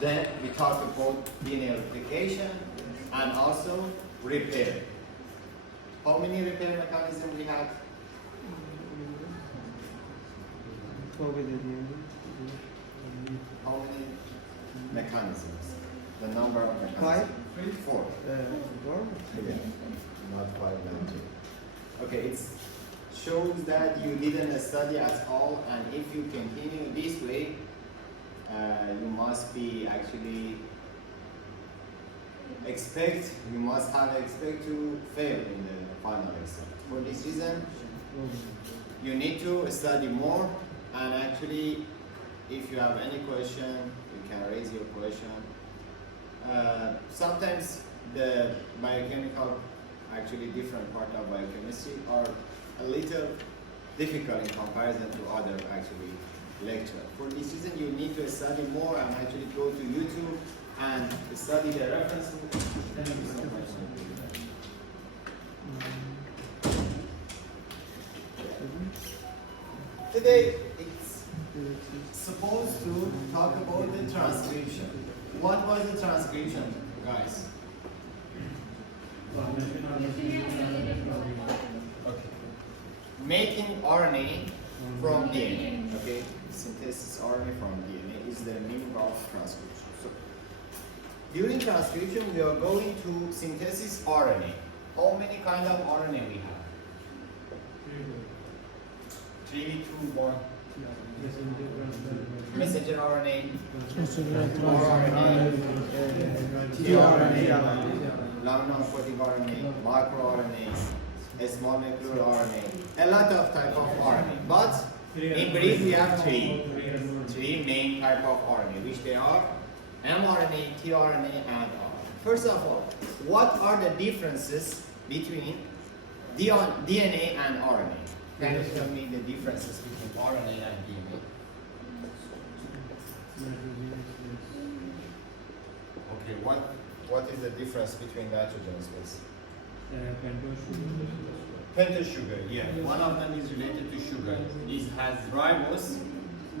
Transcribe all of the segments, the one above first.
Then we talk about DNA replication and also repair. How many repair mechanisms we have? How many mechanisms? The number of mechanisms? 5. 4. 4. Yeah. Not 5, not 2. Okay, it shows that you didn't study at all, and if you continue this way, you must be actually you must have expect to fail in the final exam. For this reason, you need to study more, and actually, if you have any question, you can raise your question. Sometimes the biochemical, actually different part of biochemistry are a little difficult in comparison to other actually lecture. For this reason, you need to study more and actually go to YouTube and study the reference book. Thank you so much. Today, it's supposed to talk about the transcription. What was the transcription, guys? Okay. Making RNA from DNA. Okay. Synthesis RNA from DNA is the meaning of transcription. So, during transcription, we are going to synthesis RNA. How many kind of RNA we have? 3, 2, 1. Messenger RNA, mRNA, tRNA, long-non-coding RNA, microRNA, small molecular RNA, a lot of type of RNA. But in brief, we have three main type of RNA, which they are mRNA, tRNA, and RNA. First of all, what are the differences between DNA and RNA? Can you tell me the differences between RNA and DNA? Okay, what is the difference between nitrogen space? Pentose sugar, yeah. One of them is related to sugar. This has ribose,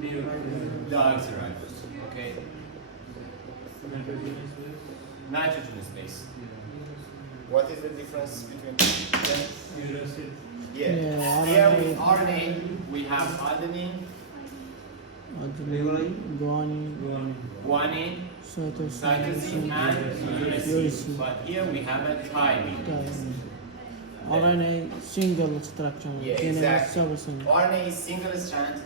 deoxyribose. Okay. Nitrogen space. What is the difference between them? Yeah. Here with RNA, we have adenine, guanine, cytosine, and uracil. But here we have a thymine. RNA single structure. Yeah, exactly. RNA is single strand,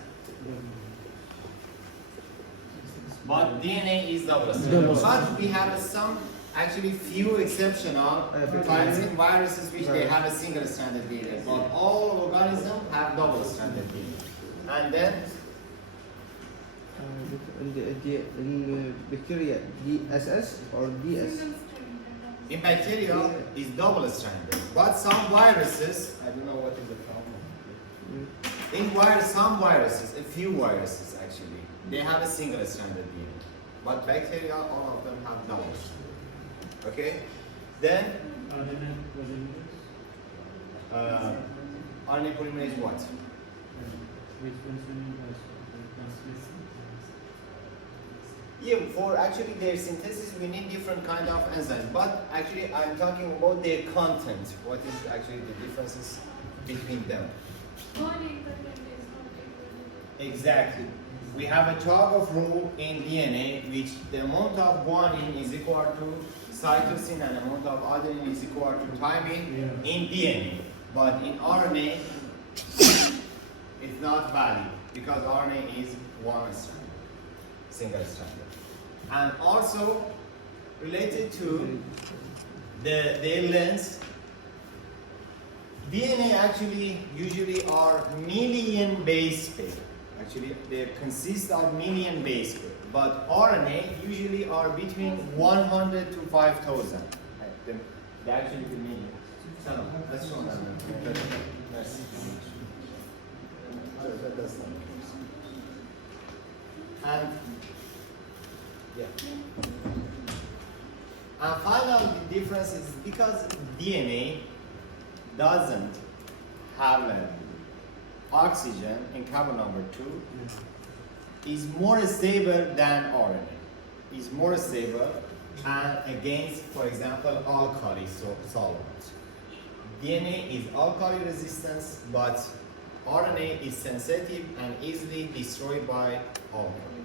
but DNA is double strand. But we have some, actually few exceptional types in viruses which they have a single stranded DNA. But all organisms have double stranded DNA. And then in bacteria, DSS or DS? in bacteria is double stranded. But some viruses, I don't know what is the problem. In some viruses, a few viruses actually, they have a single stranded DNA. But bacteria, all of them have double stranded. Okay? Then RNA polymerase what? Yeah, for actually their synthesis we need different kind of enzymes. But actually I'm talking about their content. What is actually the differences between them? Exactly. We have a Targov rule in DNA, which the amount of guanine is equal to cytosine and amount of adenine is equal to thymine in DNA. But in RNA, it's not valid because RNA is one strand, single stranded. And also related to their length, DNA actually usually are million base pair. Actually, they consist of million base pair. But RNA usually are between 100 to 5,000. They actually the million. So, let's show them. And yeah. And finally, the difference is because DNA doesn't have oxygen in carbon number 2, is more stable than RNA. is more stable and against, for example, alkali solvents. DNA is alkali resistance, but RNA is sensitive and easily destroyed by alkali.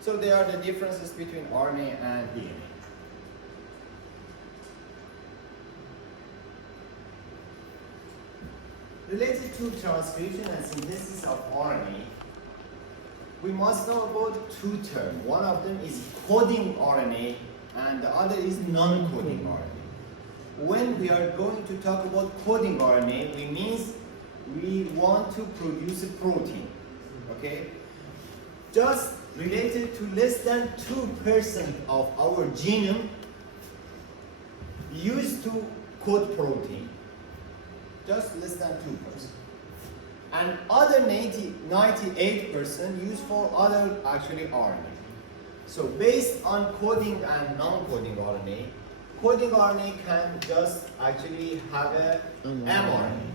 So there are the differences between RNA and DNA. Related to transcription and synthesis of RNA, we must know about two terms. One of them is coding RNA and the other is non-coding RNA. When we are going to talk about coding RNA, we means we want to produce a protein, okay? Just related to less than 2% of our genome used to code protein. Just less than 2%. And other 98% used for other actually RNA. So based on coding and non-coding RNA, coding RNA can just actually have a mRNA.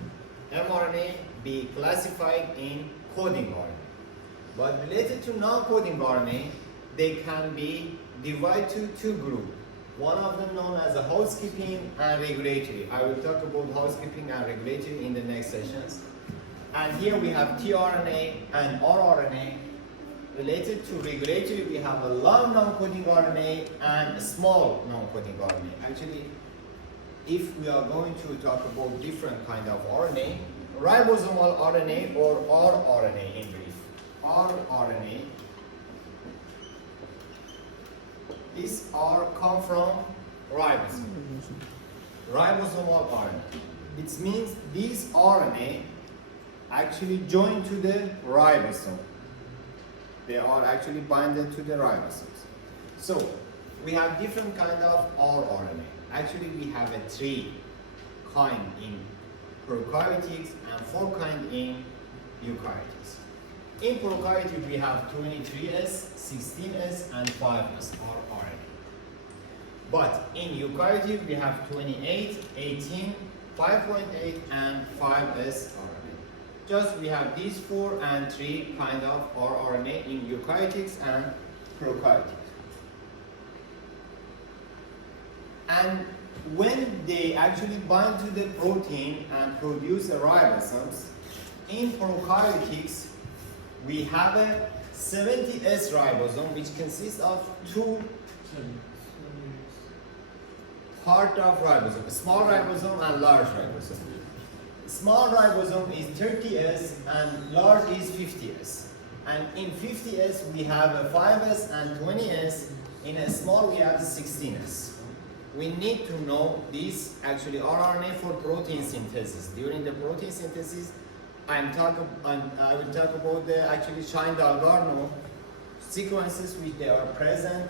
mRNA be classified in coding RNA. But related to non-coding RNA, they can be divided to two groups. One of them known as a housekeeping and regulatory. I will talk about housekeeping and regulatory in the next sessions. And here we have tRNA and rRNA. Related to regulatory, we have a long non-coding RNA and a small non-coding RNA. Actually, if we are going to talk about different kind of RNA, ribosomal RNA or rRNA in brief. rRNA. This R come from ribosome. Ribosomal RNA. It means these RNA actually join to the ribosome. They are actually binded to the ribosomes. So we have different kind of rRNA. Actually, we have a 3 kind in prokaryotes and 4 kind in eukaryotes. In prokaryotes, we have 23S, 16S, and 5S rRNA. But in eukaryotes, we have 28, 18, 5.8, and 5S RNA. Just we have these 4 and 3 kind of rRNA in eukaryotes and prokaryotes. And when they actually bind to the protein and produce the ribosomes, in prokaryotes, we have a 70S ribosome which consists of 2 part of ribosome, a small ribosome and large ribosome. Small ribosome is 30S and large is 50S. And in 50S we have a 5S and 20S. In a small we have 16S. We need to know these actually rRNA for protein synthesis. During the protein synthesis, I will talk about the actually Shine-Dalgarno sequences which they are present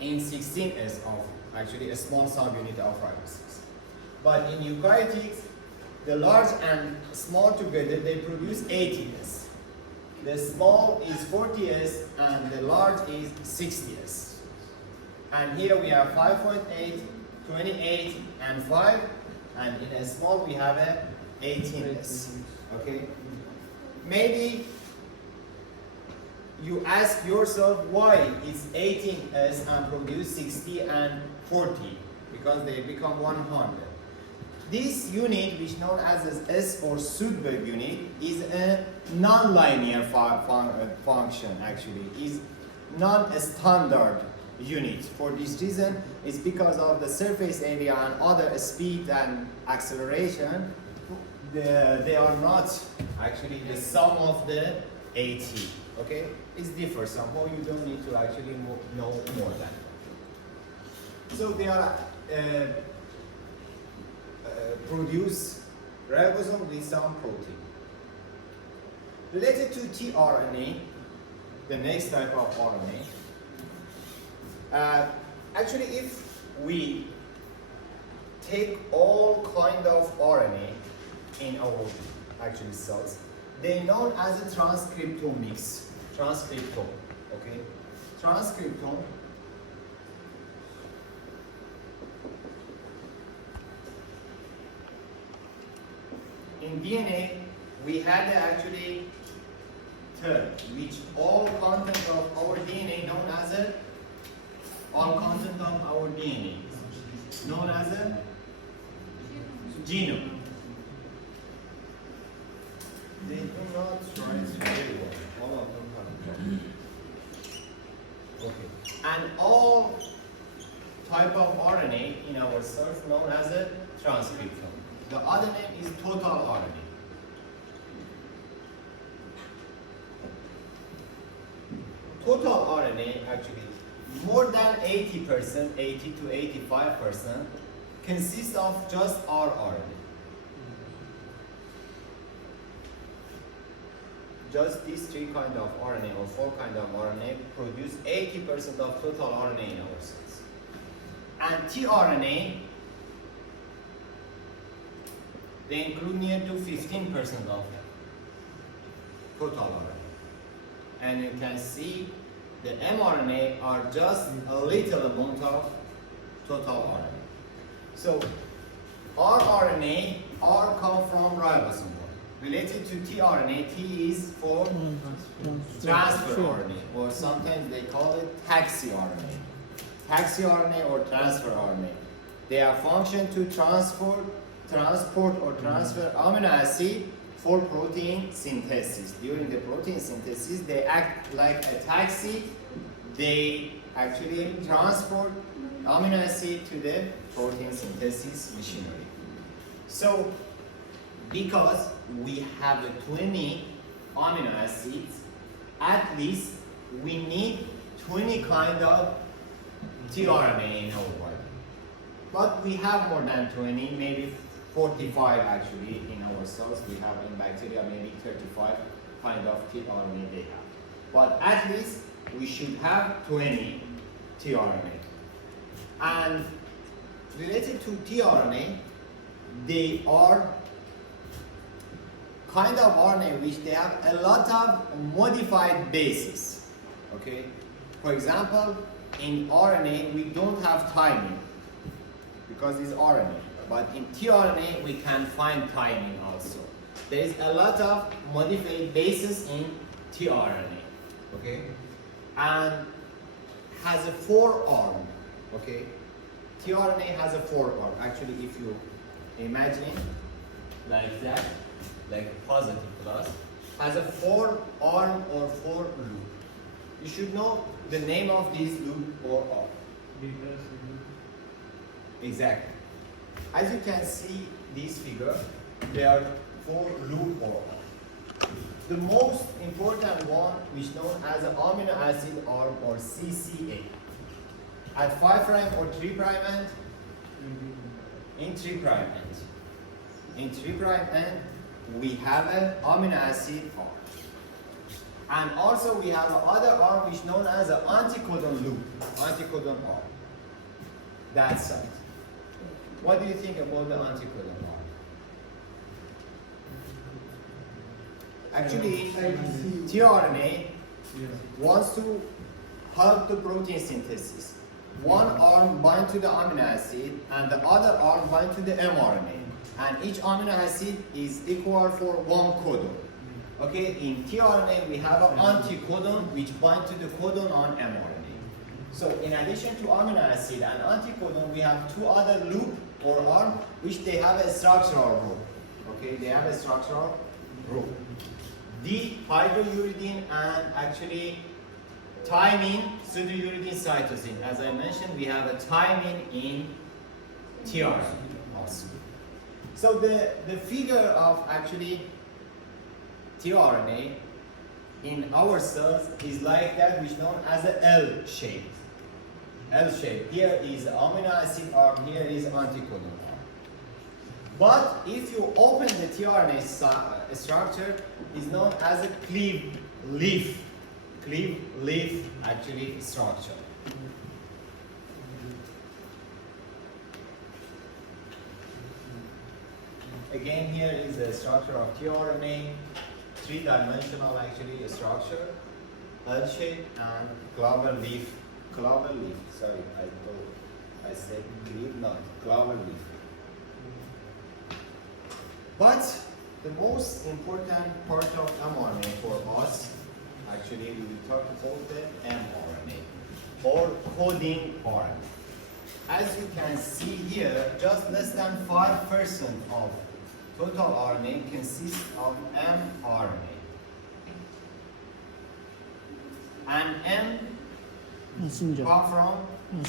in 16S of actually a small subunit of ribosomes. But in eukaryotes, the large and small together they produce 18S. The small is 40S and the large is 60S. And here we have 5.8, 28, and 5, and in a small we have a 18S. Okay? Maybe you ask yourself why it's 18S and produce 60 and 40, because they become 100. This unit, which known as S or Sudberg unit, is a non-linear function actually, is non-standard unit. For this reason, it's because of the surface area and other speed and acceleration, they are not actually the sum of the AT. Okay? It's different somehow, you don't need to actually know more than. So they are produce ribosome with some protein. Related to tRNA, the next type of RNA, actually if we take all kind of RNA in our actually cells, they known as a transcriptomics. Transcriptome, okay? Transcriptome in DNA, we had actually term which all content of our DNA known as a all content of our DNA, known as a genome. They do not write very well. All of them have problems. Okay. And all type of RNA in our cells known as a transcription. The other name is total RNA. Total RNA actually more than 80%, 80 to 85% consists of just rRNA. Just these three kind of RNA or four kind of RNA produce 80% of total RNA in our cells. And tRNA, they include near to 15% of total RNA. And you can see the mRNA are just a little amount of total RNA. So rRNA, R come from ribosome. Related to tRNA, T is for transfer RNA, or sometimes they call it taxi-RNA. Taxi-RNA or transfer RNA. They are function to transport or transfer amino acid for protein synthesis. During the protein synthesis, they act like a taxi. They actually transport amino acid to the protein synthesis machinery. So, because we have 20 amino acids, at least we need 20 kind of tRNA in our body. But we have more than 20, maybe 45 actually in our cells. We have in bacteria maybe 35 kind of tRNA they have. But at least we should have 20 tRNA. And related to tRNA, they are kind of RNA which they have a lot of modified bases. Okay? For example, in RNA we don't have thymine because it's RNA. But in tRNA we can find thymine also. There is a lot of modified bases in tRNA. Okay? And has a 4-arm. Okay? tRNA has a 4-arm. Actually, if you imagine like that, like a positive plus, has a 4-arm or 4 loop. You should know the name of this loop or arm. Exactly. As you can see this figure, there are 4 loop or arm. The most important one, which known as an amino acid arm or CCA. At 5' or 3' end, in 3' end. In 3' end, we have an amino acid arm. And also we have another arm which is known as an anticodon loop, anticodon arm. That's it. What do you think about the anticodon arm? Actually, tRNA wants to help the protein synthesis. One arm binds to the amino acid and the other arm binds to the mRNA. And each amino acid is equal for one codon. Okay, in tRNA we have an anticodon which binds to the codon on mRNA. So in addition to amino acid and anticodon, we have 2 other loop or arm which they have a structural role. Okay, they have a structural role. Dehydrouridine and actually thymine, pseudouridine cytosine. As I mentioned, we have a thymine in tRNA also. So the figure of actually tRNA in our cells is like that, which is known as an L shape. L shape. Here is amino acid arm, here is anticodon arm. But if you open the tRNA structure, is known as a cleave leaf actually structure. Again, here is the structure of tRNA, 3-dimensional actually structure, L shape and clover leaf. Sorry, I said cleave, not clover leaf. But the most important part of mRNA for us, actually we will talk about the mRNA. or coding RNA. As you can see here, just less than 5% of total RNA consists of mRNA. And M Messenger. come from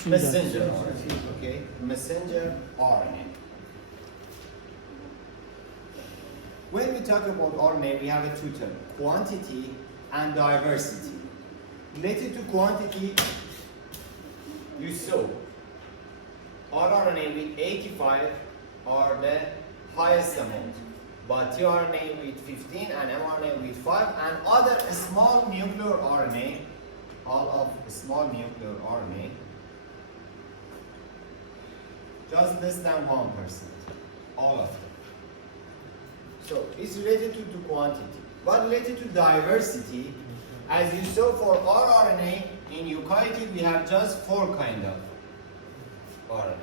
messenger RNA. Okay, messenger RNA. When we talk about RNA, we have a two terms, quantity and diversity. Related to quantity, you saw rRNA with 85 are the highest amount, but tRNA with 15 and mRNA with 5, and other small nuclear RNA, all of small nuclear RNA, just less than 1%, all of them. So it's related to quantity, but related to diversity, as you saw for rRNA, in eukaryotic we have just 4 kind of RNA.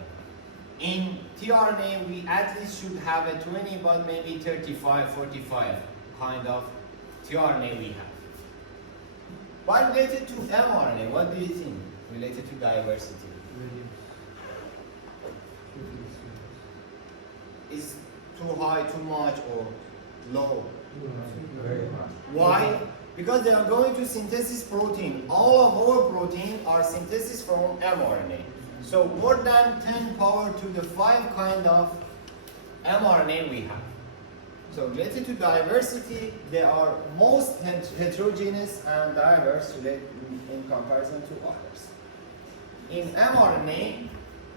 In tRNA we at least should have a 20, but maybe 35, 45 kind of tRNA we have. But related to mRNA, what do you think related to diversity? Is too high, too much, or low? Why? Because they are going to synthesis protein. All of our protein are synthesis from mRNA. So more than 10 power to the 5 kind of mRNA we have. So related to diversity, they are most heterogeneous and diverse in comparison to others. In mRNA,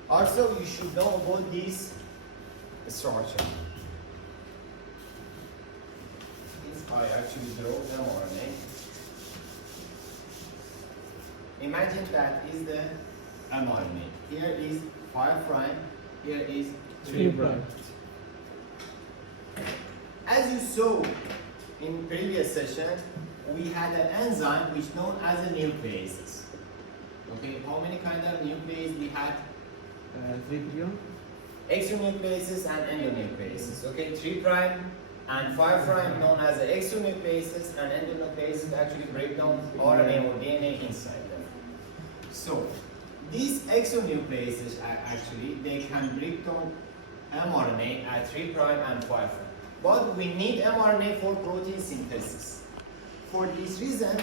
also you should know about this structure. If I actually draw mRNA, imagine that is the mRNA. Here is 5 prime, here is 3 prime. As you saw in previous session, we had an enzyme which known as a nucleases. Okay, how many kind of nucleases we had? 3 billion. Exonucleases and endonucleases. Okay, 3 prime and 5 prime known as the exonucleases, and endonucleases actually break down RNA or DNA inside them. So these exonucleases are actually, they can break down mRNA at 3 prime and 5 prime. But we need mRNA for protein synthesis. For this reason,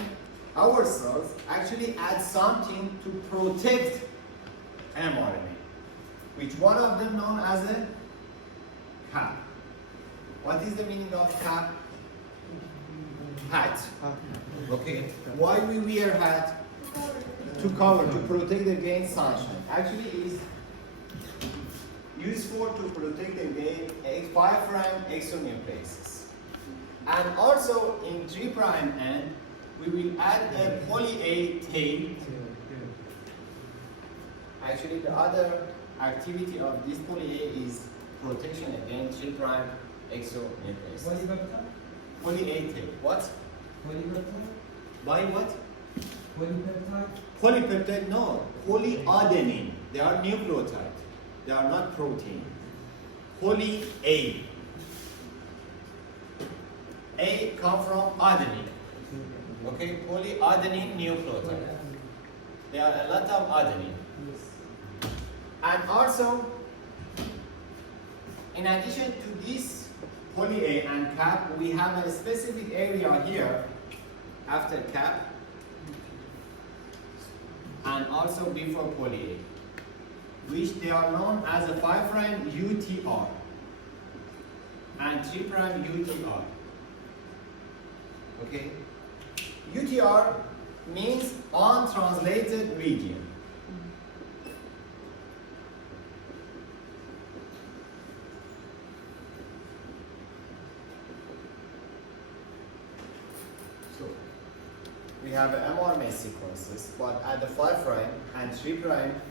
our cells actually add something to protect mRNA, which one of them known as a cap. What is the meaning of cap? Hat. Okay. Why we wear hat? To cover, to protect against sunshine. Actually, is useful to protect against 5 prime exonucleases. And also in 3 prime end, we will add a poly-A tail. Actually, the other activity of this poly-A is protection against 3 prime exonucleases. Poly-A tail. What? By what? Polypeptide? No. Polyadenine. They are nucleotide. They are not protein. Poly-A. A come from adenine. Okay, polyadenine nucleotide. There are a lot of adenine. And also, in addition to this poly-A and cap, we have a specific area here after cap and also before poly-A, which they are known as a 5 prime UTR and 3 prime UTR. Okay, UTR means untranslated region. So we have mRNA sequences, but at the 5 prime and 3 prime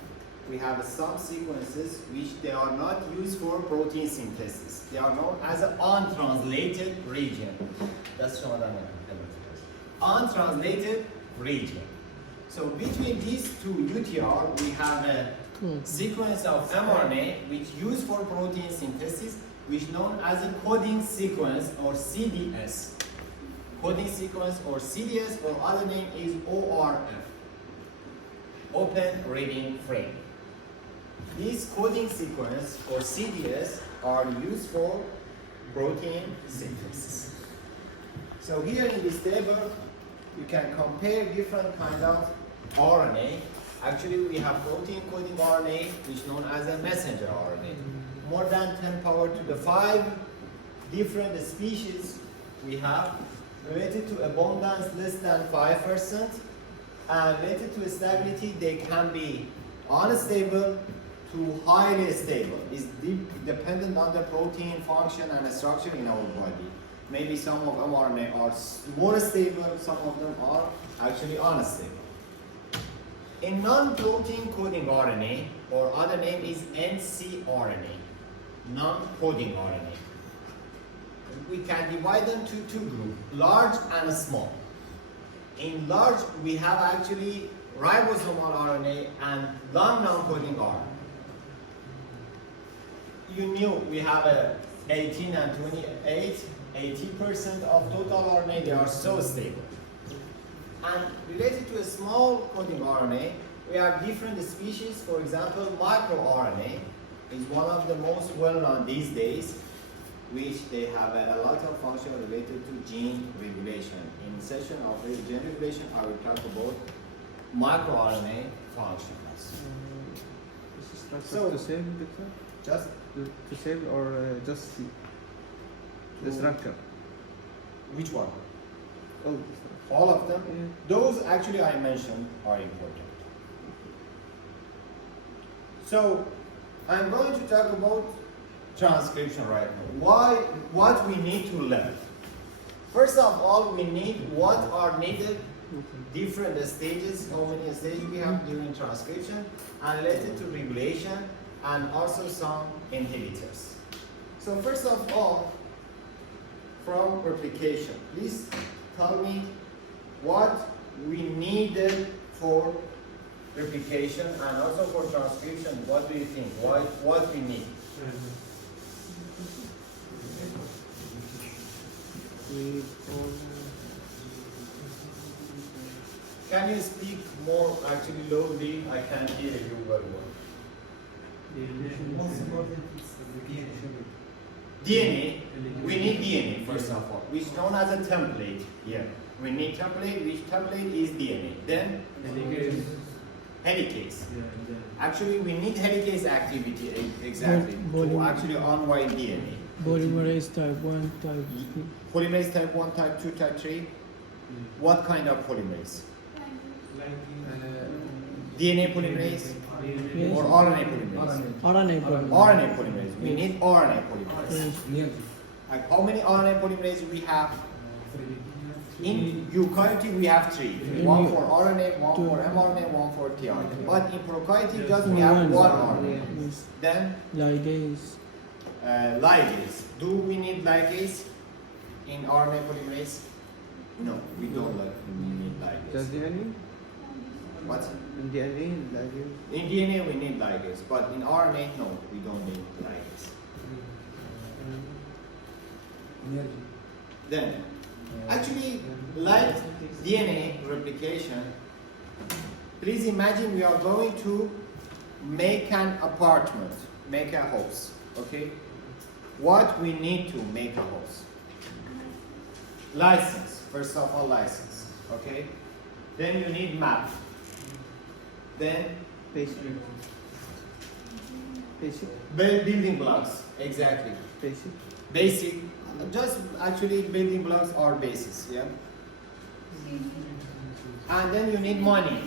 we have some sequences which they are not used for protein synthesis. They are known as an untranslated region. That's what I'm untranslated region. So between these two UTR, we have a sequence of mRNA which used for protein synthesis, which known as a coding sequence or CDS. Coding sequence or CDS, or other name is ORF. open reading frame. These coding sequence or CDS are used for protein sequences. So here in this table, you can compare different kind of RNA. Actually, we have protein coding RNA, which is known as a messenger RNA. More than 10 power to the 5 different species we have related to abundance less than 5%, and related to stability, they can be unstable to highly stable. It's dependent on the protein function and structure in our body. Maybe some of mRNA are more stable, some of them are actually unstable. In non-protein coding RNA, or other name is ncRNA, non-coding RNA. We can divide them to two groups, large and small. In large, we have actually ribosomal RNA and long non-coding RNA. You knew we have 18 and 28, 80% of total RNA, they are so stable. And related to a small coding RNA, we have different species. For example, microRNA is one of the most well-known these days, which they have a lot of function related to gene regulation. In session of gene regulation, I will talk about microRNA functions. This is structure So, to save, Victor? Just To save or just see the structure? which one? All the structure. All of them? Yeah. Those actually I mentioned are important. So I'm going to talk about transcription right now. What we need to learn. First of all, we need what are needed, different stages, how many stages we have during transcription, and related to regulation, and also some inhibitors. So first of all, from replication, please tell me what we needed for replication and also for transcription. What do you think? What we need? Can you speak more actually loudly? I can't hear you very well. DNA, we need DNA first of all, which is known as a template here. We need template, which template is DNA. Then helicase. Actually, we need helicase activity exactly to actually unwind DNA. Polymerase type 1, type 2. Polymerase type 1, type 2, type 3. What kind of polymerase? DNA polymerase Yes. or RNA polymerase? RNA polymerase. RNA polymerase. We need RNA polymerase. Yes. Like how many RNA polymerase we have? In eukaryotic we have 3. One for RNA, one for mRNA, one for tRNA. But in prokaryotic just we have one RNA. Yes. Then Ligase. ligase. Do we need ligase in RNA polymerase? No, we don't need ligase. Does DNA? What? In DNA, ligase. In DNA we need ligase, but in RNA, no, we don't need ligase. Then, actually, like DNA replication, please imagine we are going to make an apartment, make a house, okay? What we need to make a house? License, first of all, license, okay? Then you need map. Then Basic. Basic. building blocks, exactly. Basic. Basic, just actually building blocks are basis, yeah? And then you need money,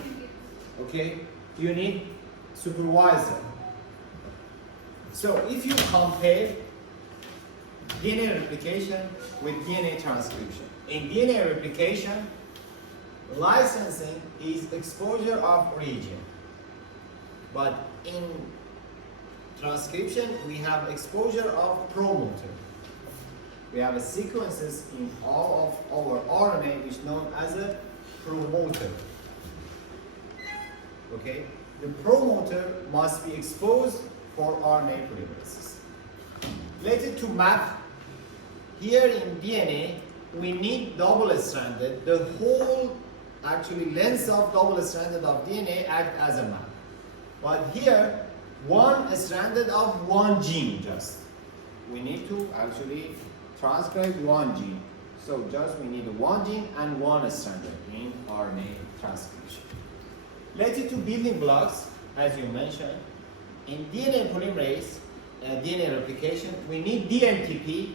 okay? You need supervisor. So if you compare DNA replication with DNA transcription, in DNA replication, licensing is exposure of region, but in transcription we have exposure of promoter. We have sequences in all of our RNA which is known as a promoter. Okay, the promoter must be exposed for RNA polymerases. Related to map, here in DNA we need double-stranded. The whole actually lengths of double-stranded of DNA act as a map. But here, one stranded of one gene just. We need to actually transcribe one gene. So just we need one gene and one stranded in RNA transcription. Related to building blocks, as you mentioned, in DNA polymerase, DNA replication, we need DNTP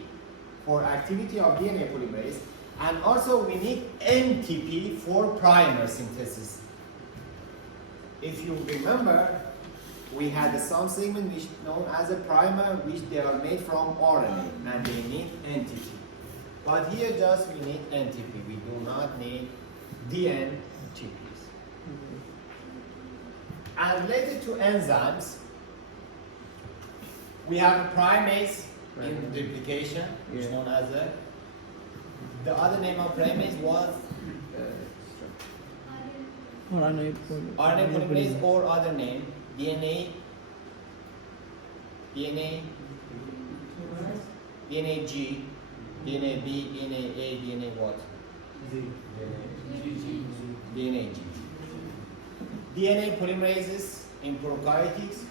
for activity of DNA polymerase, and also we need NTP for primer synthesis. If you remember, we had some segment which known as a primer, which they are made from RNA, and they need NTP. But here just we need NTP, we do not need DNTPs. And related to enzymes, we have a primase in duplication, which is known as a, the other name of primase was RNA polymerase or other name, DNA G, DNA B, DNA A, DNA what? DNA G. DNA polymerases in prokaryotes,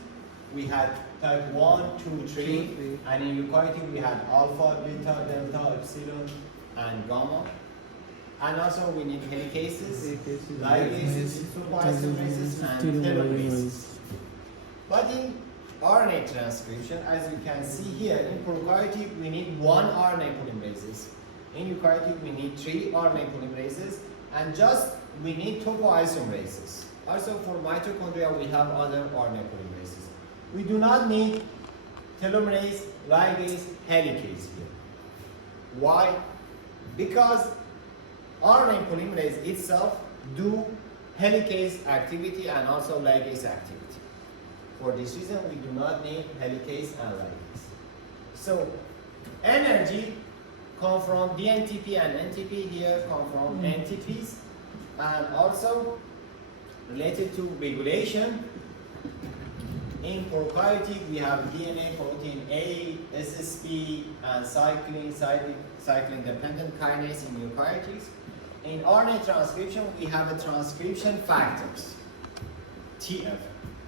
we had type 1, 2, 3, and in eukaryotic we had alpha, beta, delta, epsilon, and gamma. And also we need helicases, ligases, topoisomerases, and telomerases. But in RNA transcription, as you can see here, in prokaryotic we need one RNA polymerases. In eukaryotic we need 3 RNA polymerases, and just we need topoisomerases. Also for mitochondria we have other RNA polymerases. We do not need telomerase, ligase, helicase here. Why? Because RNA polymerase itself do helicase activity and also ligase activity. For this reason, we do not need helicase and ligase. So, energy come from DNTP and NTP. Here come from NTPs, and also related to regulation. In prokaryotic, we have DNA, protein A, SSP, and cyclin dependent kinase in eukaryotics. In RNA transcription, we have a transcription factors, TF.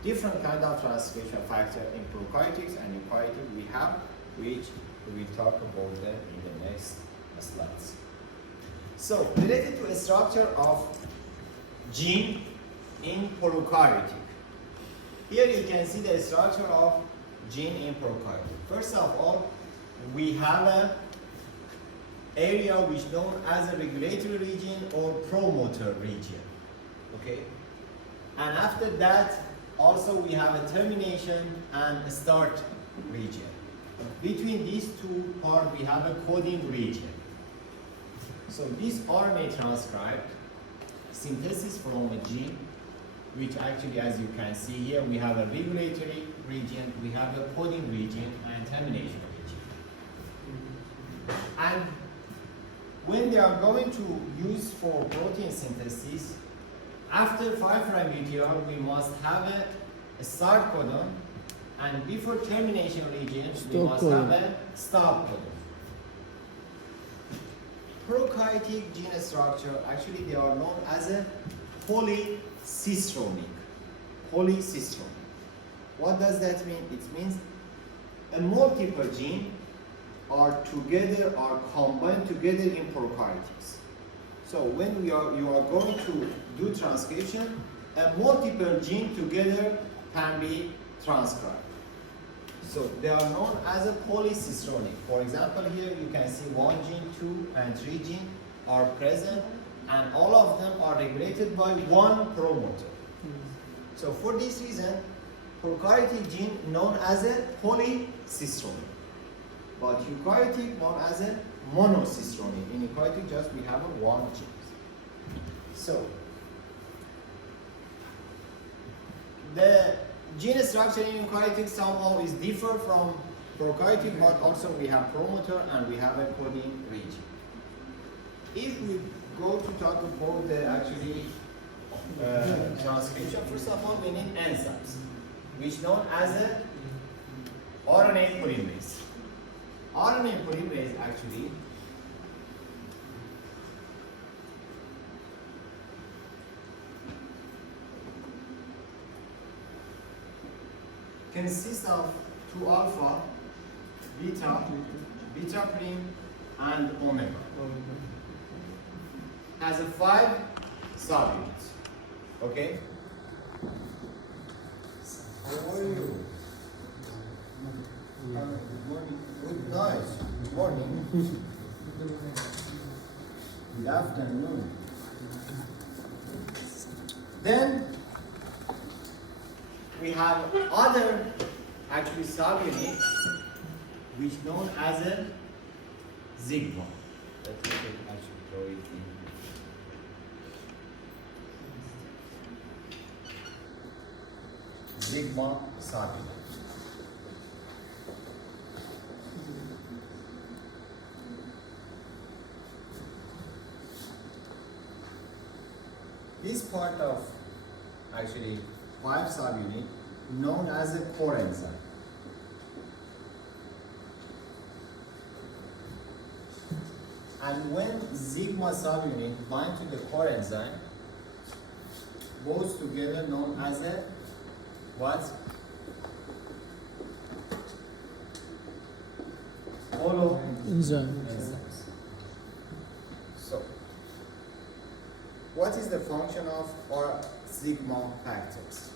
Different kind of transcription factor in prokaryotics and eukaryotic we have, which we will talk about them in the next slides. So, related to a structure of gene in prokaryotic. Here you can see the structure of gene in prokaryotic. First of all, we have an area which is known as a regulatory region or promoter region. Okay? And after that, also we have a termination and a start region. Between these two parts, we have a coding region. So this RNA transcribed synthesis from a gene, which actually, as you can see here, we have a regulatory region, we have a coding region, and termination region. And when they are going to use for protein synthesis, after 5' UTR, we must have a start codon, and before termination region, we must have a stop codon. Prokaryotic gene structure, actually they are known as a polycistronic. Polycistronic. What does that mean? It means a multiple gene are together, are combined together in prokaryotes. So when you are going to do transcription, a multiple gene together can be transcribed. So they are known as a polycistronic. For example, here you can see 1 gene, 2, and 3 gene are present, and all of them are regulated by one promoter. So for this reason, prokaryotic gene known as a polycistronic, but eukaryotic known as a monocistronic. In eukaryotic, just we have a 1 gene. So the gene structure in eukaryotic somehow is different from prokaryotic, but also we have promoter and we have a coding region. If we go to talk about the actually transcription, first of all we need enzymes, which known as a RNA polymerase. RNA polymerase actually consists of 2 alpha, beta, beta prime, and omega. Has a 5 subunits. Okay? How are you? Good morning. Good night. Good morning. Good afternoon. Then we have other actually subunit which known as a sigma. Let me actually draw it in. Sigma subunit. This part of actually 5 subunit known as a coenzyme. And when sigma subunit bind to the coenzyme, goes together known as a what? Enzyme. So, what is the function of our sigma factors?